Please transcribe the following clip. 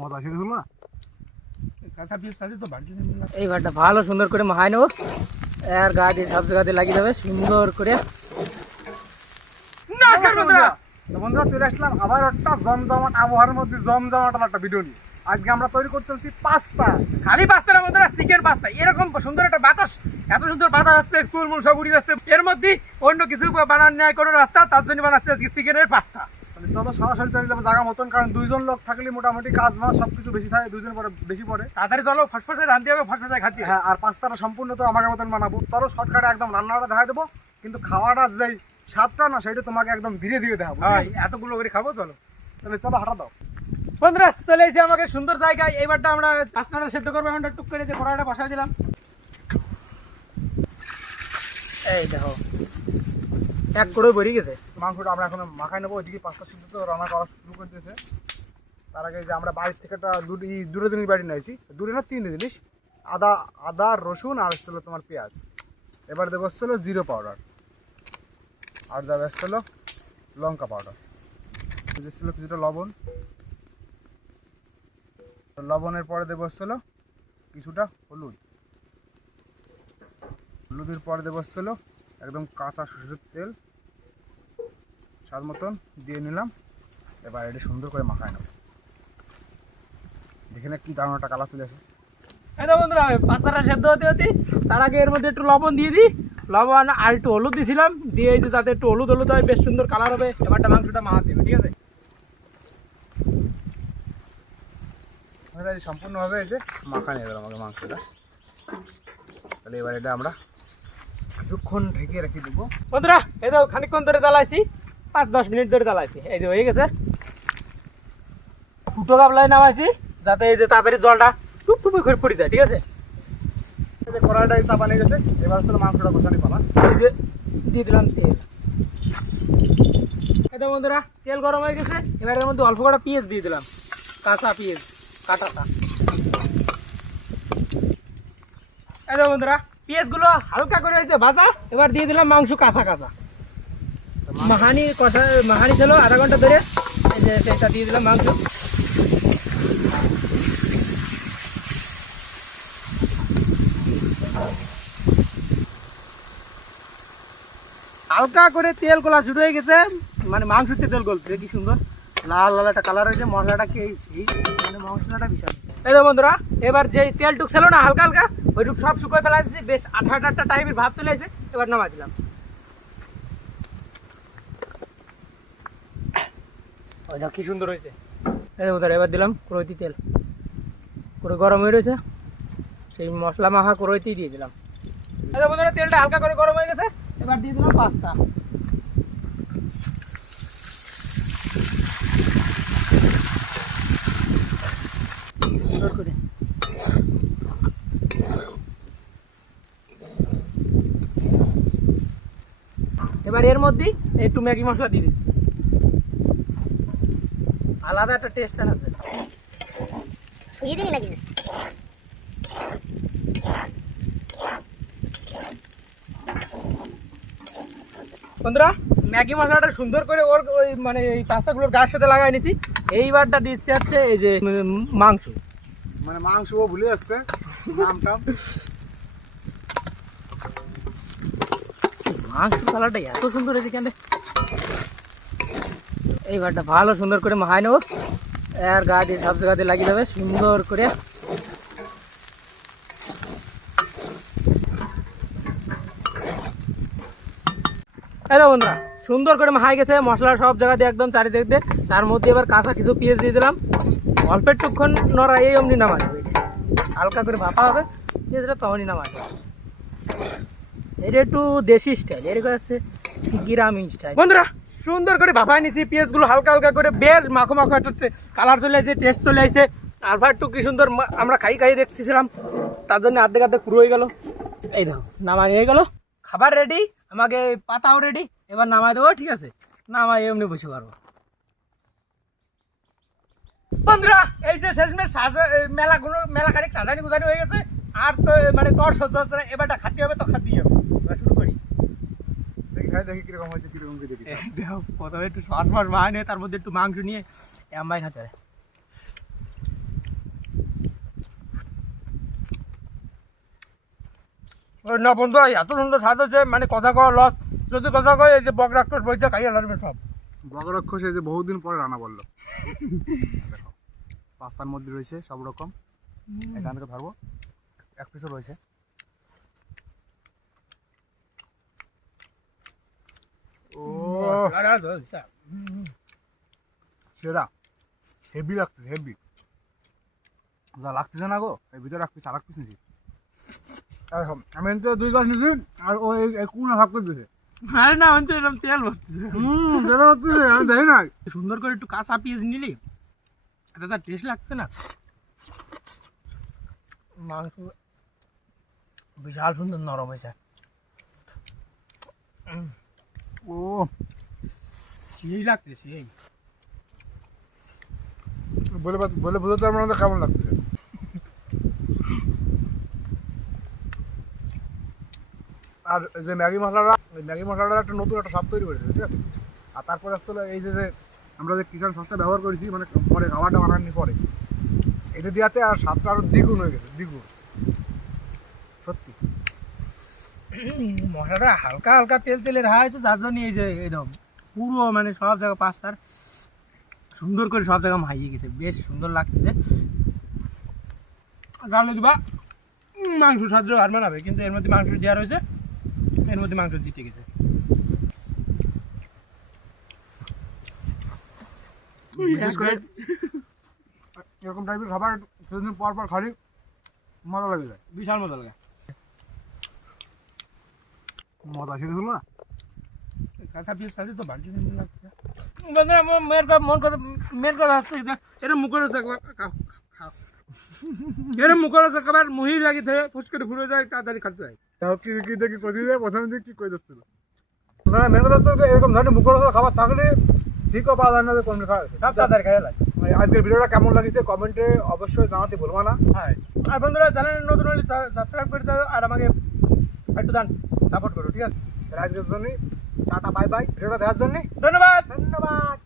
মজা শেষ হলো না। কাঁচা পিস খাচ্ছি তো বাড়ি এই ঘরটা ভালো সুন্দর করে মাখাই নেবো, আর গা দিয়ে সব জায়গাতে লাগিয়ে দেবে সুন্দর করে। নমস্কার বন্ধুরা, তো বন্ধুরা চলে আসলাম আবার একটা জমজমাট আবহাওয়ার মধ্যে জমজমাট একটা ভিডিও নিয়ে। আজকে আমরা তৈরি করতে চলছি পাস্তা। খালি পাস্তা না বন্ধুরা, চিকেন পাস্তা। এরকম সুন্দর একটা বাতাস, এত সুন্দর বাতাস আসছে, চুলমুল সব উড়ে যাচ্ছে। এর মধ্যে অন্য কিছু বানানোর নেই কোনো রাস্তা, তার জন্য বানাচ্ছে আজকে চিকেনের পাস্তা। তাহলে চলো সরাসরি চলে যাবো জায়গা মতন, কারণ দুইজন লোক থাকলে মোটামুটি কাজ মাস সবকিছু বেশি থাকে, দুইজন পরে বেশি পড়ে। তাড়াতাড়ি চলো, ফসফসায় রাঁধতে হবে, ফসফসায় খাচ্ছি। হ্যাঁ, আর পাস্তাটা সম্পূর্ণ তো আমাকে মতন বানাবো। চলো শর্টকাটে একদম রান্নাটা দেখাই দেবো, কিন্তু খাওয়াটা যেই স্বাদটা না সেটা তোমাকে একদম ধীরে ধীরে দেখাবো। ভাই এতগুলো করে খাবো, চলো। তাহলে চলো হাঁটা দাও। বন্ধুরা চলে এসে আমাকে সুন্দর জায়গায়। এইবারটা আমরা পাস্তাটা সেদ্ধ করবো। এখন টুক করে যে কড়াইটা বসাই দিলাম। এই দেখো এক করে ভরে গেছে। মাংসটা আমরা এখন মাখাই নেবো, ওইদিকে পাস্তা সিদ্ধ তো রান্না করা শুরু করে দিয়েছে। তার আগে যে আমরা বাইরে থেকে একটা দুটো জিনিস বাড়ি নিয়েছি, দুটো না তিনটে জিনিস, আদা রসুন আর হচ্ছিলো তোমার পেঁয়াজ। এবার দেবো হচ্ছিলো জিরো পাউডার, আর দেবে হচ্ছিলো লঙ্কা পাউডার, ছিল কিছুটা লবণ। লবণের পরে দেবো হচ্ছিলো কিছুটা হলুদ, হলুদের পরে দেবো হচ্ছিলো একদম কাঁচা সরষের তেল স্বাদ মতন দিয়ে নিলাম। এবার এটা সুন্দর করে মাখায় নেব। দেখে না কি দারুণ একটা কালার চলে আসে। এই তো বন্ধুরা, পাস্তাটা সেদ্ধ হতে হতে তার আগে এর মধ্যে একটু লবণ দিয়ে দিই। লবণ আর একটু হলুদ দিয়েছিলাম, দিয়ে এই যে তাতে একটু হলুদ হলুদ হয়, বেশ সুন্দর কালার হবে। এবারটা মাংসটা মাখাতে হবে, ঠিক আছে? সম্পূর্ণভাবে এই যে মাখা নিয়ে গেল আমাকে মাংসটা। তাহলে এবার এটা আমরা কিছুক্ষণ ঢেকে রেখে দেবো। বন্ধুরা এই তো খানিকক্ষণ ধরে জ্বালাইছি, 5-10 মিনিট ধরে জ্বালাইছি। এই যে হয়ে গেছে। ফুটো গাবলায় নামাইছি যাতে এই যে তাড়াতাড়ি জলটা টুপ টুপ করে পড়ে যায়, ঠিক আছে? এই যে কড়াইটা চাপা নিয়ে গেছে, এবার আসলে মাংসটা কষানি পালা। এই যে দিয়ে দিলাম তেল। এই তো বন্ধুরা তেল গরম হয়ে গেছে। এবার এর মধ্যে অল্প কটা পেঁয়াজ দিয়ে দিলাম, কাঁচা পেঁয়াজ কাটাটা। এই তো বন্ধুরা পেঁয়াজগুলো হালকা করে হয়েছে ভাজা। এবার দিয়ে দিলাম মাংস কাঁচা কাঁচা। মাখানি ছিল আধা ঘন্টা ধরে। এই যে এটা দিয়ে দিলাম মাংস। হালকা করে তেল গলা শুরু হয়ে গেছে, মানে মাংসতে তেল গলছে। কি সুন্দর লাল লাল একটা কালার হয়েছে। মশলাটা কি মানে মশলাটা বিশাল। এই তো বন্ধুরা এবার যে তেলটুক ছিল না হালকা হালকা, ওইটুক সব শুকিয়ে ফেলা দিচ্ছি। বেশ আঠা আঠা টাইপের ভাব চলে আসে। এবার নামাই দিলাম। ওইটা কি সুন্দর হয়েছে। এই বন্ধুরা এবার দিলাম করইতি তেল, করে গরম হয়ে রয়েছে, সেই মশলা মাখা করইতি দিয়ে দিলাম। এই তো বন্ধুরা তেলটা হালকা করে গরম হয়ে গেছে। এবার দিয়ে দিলাম পাস্তা। সুন্দর করে এবার এর মধ্যে একটু ম্যাগি মশলা দিয়ে দিচ্ছি। আলাদা একটা টেস্ট আছে। বন্ধুরা ম্যাগি মশলাটা সুন্দর করে ওর ওই মানে এই পাস্তাগুলোর গায়ের সাথে লাগাই নিছি। এইবারটা দিচ্ছে হচ্ছে এই যে মাংস, মানে মাংস ও ভুলে যাচ্ছে নামটা। মাংস কালারটা এত সুন্দর হয়েছে কেন। এইবারটা ভালো সুন্দর করে মাখাই নেবো, আর গা দিয়ে সব জায়গাতে লাগিয়ে দেবে সুন্দর করে। হ্যালো বন্ধুরা সুন্দর করে মাখাই গেছে মশলা সব জায়গা দিয়ে একদম চারিদিক দিয়ে। তার মধ্যে এবার কাঁচা কিছু পেঁয়াজ দিয়ে দিলাম। অল্প একটুক্ষণ নড়া, এই অমনি নামা যাবে। হালকা করে ভাপা হবে পেঁয়াজটা, তখনই নামা যাবে। এটা একটু দেশি স্টাইল, এরকম আছে গ্রামীণ স্টাইল। বন্ধুরা সুন্দর করে ভাপাই নিছি পেঁয়াজগুলো হালকা হালকা করে, বেশ মাখো মাখো একটা কালার চলে আসছে, টেস্ট চলে আসছে। আর একটু কি সুন্দর আমরা খাই দেখতেছিলাম, তার জন্য আর্ধেক পুরো হয়ে গেল। এই দেখো নামাই হয়ে গেল, খাবার রেডি, আমাকে পাতাও রেডি। এবার নামাই দেবো, ঠিক আছে? নামাই এমনি বসে পারবো। বন্ধুরা এই যে শেষমেশ মেলা খানিক সাজানি গুজানি হয়ে গেছে। আর তো মানে তোর সহ্য হচ্ছে না, এবারটা খাতে হবে তো খাতেই হবে। এবার শুরু করি। দেখি কিরকম হয়েছে, কিরকম কি দেখি। দেখো প্রথমে একটু সস মস মাছ নিয়ে তার মধ্যে একটু মাংস নিয়ে এমবাই খাতে হবে। ওই না বন্ধু এত সুন্দর স্বাদ হচ্ছে মানে কথা কওয়া লস, যদি কথা কয় এই যে বক রাক্ষস বইতে খাইয়ে লাগবে সব। বগরক্ষস এই যে বহুদিন পরে রান্না বললো। দেখো পাস্তার মধ্যে রয়েছে সব রকম, এখান থেকে ধরবো, এক পিসও রয়েছে। ও সেরা হেভি লাগতেছে, হেভি যা লাগতেছে না গো। এই ভিতরে এক পিস আর এক পিস নিয়েছি, আমি তো 2 গ্লাস নিয়েছি আর ও এই কুড়া ভাগ করে দিয়েছে। আরে না আমি তো এরকম তেল ভরতেছে। বেরো হচ্ছে আমি দেখি নাই। সুন্দর করে একটু কাঁচা পেঁয়াজ নিলি এটা তার টেস্ট লাগছে না। মাংস বিশাল সুন্দর নরম হয়েছে। ও সেই লাগছে সেই। বলে বলে বোঝাতে পারবো না তো কেমন লাগতেছে। আর যে ম্যাগি মশলাটা, ওই ম্যাগি মশলাটা একটা নতুন একটা স্বাদ তৈরি করেছে, ঠিক আছে। আর তারপরে আসলে এই যে যে আমরা যে কিষান সসটা ব্যবহার করেছি মানে পরে খাবারটা বানানোর পরে, এটা দেওয়াতে আর স্বাদটা আরো দ্বিগুণ হয়ে গেছে, দ্বিগুণ সত্যি। মশলাটা হালকা হালকা তেল তেলে রাখা হয়েছে যার জন্য এই যে এরকম পুরো মানে সব জায়গা পাস্তার সুন্দর করে সব জায়গা মাইয়ে গেছে, বেশ সুন্দর লাগতেছে। গালে দিবা মাংস সাহায্য আর মানাবে, কিন্তু এর মধ্যে মাংস দেওয়া রয়েছে, এর মধ্যে মাংস জিতে গেছে। বিশেষ করে এরকম টাইপের খাবার কিছুদিন পর পর খালি মজা লাগে যায়, বিশাল মজা লাগে। মজা শেষ হলো না। কাঁচা পিস খাতে তো বাড়ি লাগছে। বন্ধুরা মেয়ের কথা আসছে, এটা মুখের আছে এরকম মুখের আছে খাবার মুহি লাগি থাকে ফুচকে ঘুরে যায়, তাড়াতাড়ি খাতে যায়। তাও কি কি দেখি কদি যায় প্রথমে দিকে কি কই যাচ্ছিল না। মেন কথা তো এরকম ধরনের মুখরোচক খাবার থাকলে ঠিকও পাওয়া যায় না যে কোন খাওয়া সব তাড়াতাড়ি খাইয়ে লাগে। আজকের ভিডিওটা কেমন লাগছে কমেন্টে অবশ্যই জানাতে ভুলবা না। হ্যাঁ, আর বন্ধুরা চ্যানেল নতুন হলে সাবস্ক্রাইব করে দাও আর আমাকে একটু দান সাপোর্ট করো, ঠিক আছে। আজকের জন্য টাটা বাই বাই, ভিডিওটা দেখার জন্য ধন্যবাদ। ধন্যবাদ।